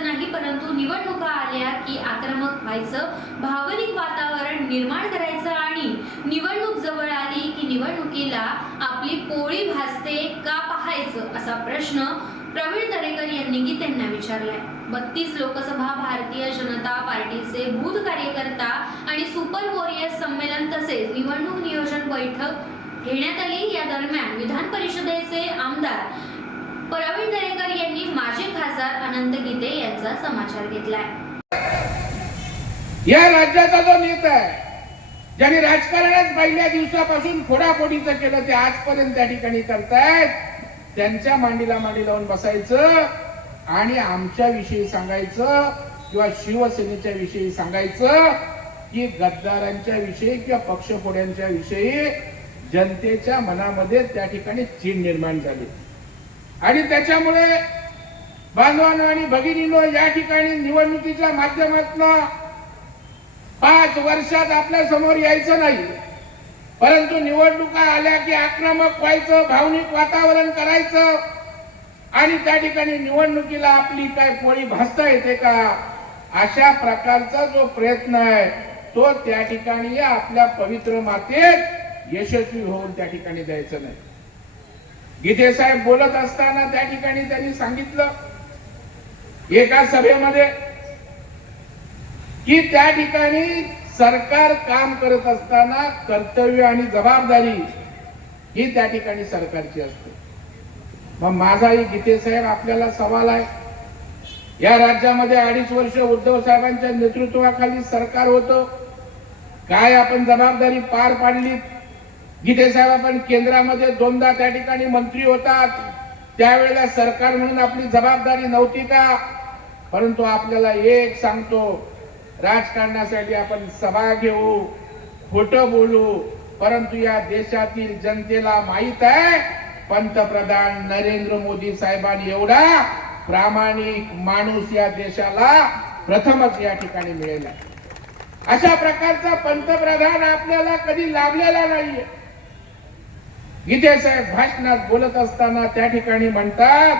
व्हायचं नाही परंतु निवडणुका आल्या की आक्रमक व्हायचं भावनिक वातावरण निर्माण करायचं आणि निवडणूक जवळ आली की निवडणुकीला आपली पोळी भासते का पाहायचं असा प्रश्न प्रवीण दरेकर यांनी त्यांना विचारलाय. बत्तीस लोकसभा भारतीय जनता पार्टीचे भूत कार्यकर्ता आणि सुपर वॉरियर्स संमेलन तसेच निवडणूक नियोजन बैठक घेण्यात आली. या दरम्यान विधान परिषदेचे आमदार प्रवीण दरेकर यांनी माजी खासदार अनंत गीते यांचा समाचार घेतलाय. या राज्याचा जो नेता आहे ज्याने राजकारणात पहिल्या दिवसापासून फोडाफोडीचं केलं ते आजपर्यंत त्या ठिकाणी करतायत. त्यांच्या मांडीला मांडी लावून बसायचं आणि आमच्या विषयी सांगायचं किंवा शिवसेनेच्या विषयी सांगायचं की गद्दारांच्या विषयी किंवा पक्षफोड्यांच्या विषयी जनतेच्या मनामध्ये त्या ठिकाणी चीन निर्माण झाली. आणि त्याच्यामुळे बांधवांनो आणि भगिनीनो या ठिकाणी निवडणुकीच्या माध्यमातून पाच वर्षात आपल्यासमोर यायचं नाही. परंतु निवडणुका आल्या की आक्रमक व्हायचं भावनिक वातावरण करायचं. आणि त्या ठिकाणी निवडणुकीला आपली काय पोळी भासता येते का? अशा प्रकारचा जो प्रयत्न आहे तो त्या ठिकाणी आपल्या पवित्र मातेत यशस्वी होऊन त्या ठिकाणी द्यायचं नाही. गीते साहेब बोलत असताना त्या ठिकाणी त्यांनी सांगितलं एका सभेमध्ये की त्या ठिकाणी सरकार काम करत असताना कर्तव्य आणि जबाबदारी ही त्या ठिकाणी सरकारची असते. मग माझाही गीते साहेब आपल्याला सवाल आहे. या राज्यामध्ये अडीच वर्ष उद्धव साहेबांच्या नेतृत्वाखाली सरकार होतं. काय आपण जबाबदारी पार पाडली? गीते साहेब आपण केंद्रामध्ये दोनदा त्या ठिकाणी मंत्री होतात. त्यावेळेला सरकार म्हणून आपली जबाबदारी नव्हती का? परंतु आपल्याला एक सांगतो राजकारणासाठी आपण सभा घेऊ खोटं बोलू परंतु या देशातील जनतेला माहीत आहे पंतप्रधान नरेंद्र मोदी साहेबांनी एवढा प्रामाणिक माणूस या देशाला प्रथमच या ठिकाणी मिळेल. अशा प्रकारचा पंतप्रधान आपल्याला कधी लाभलेला नाहीये. गीते साहेब भाषणात बोलत असताना त्या ठिकाणी म्हणतात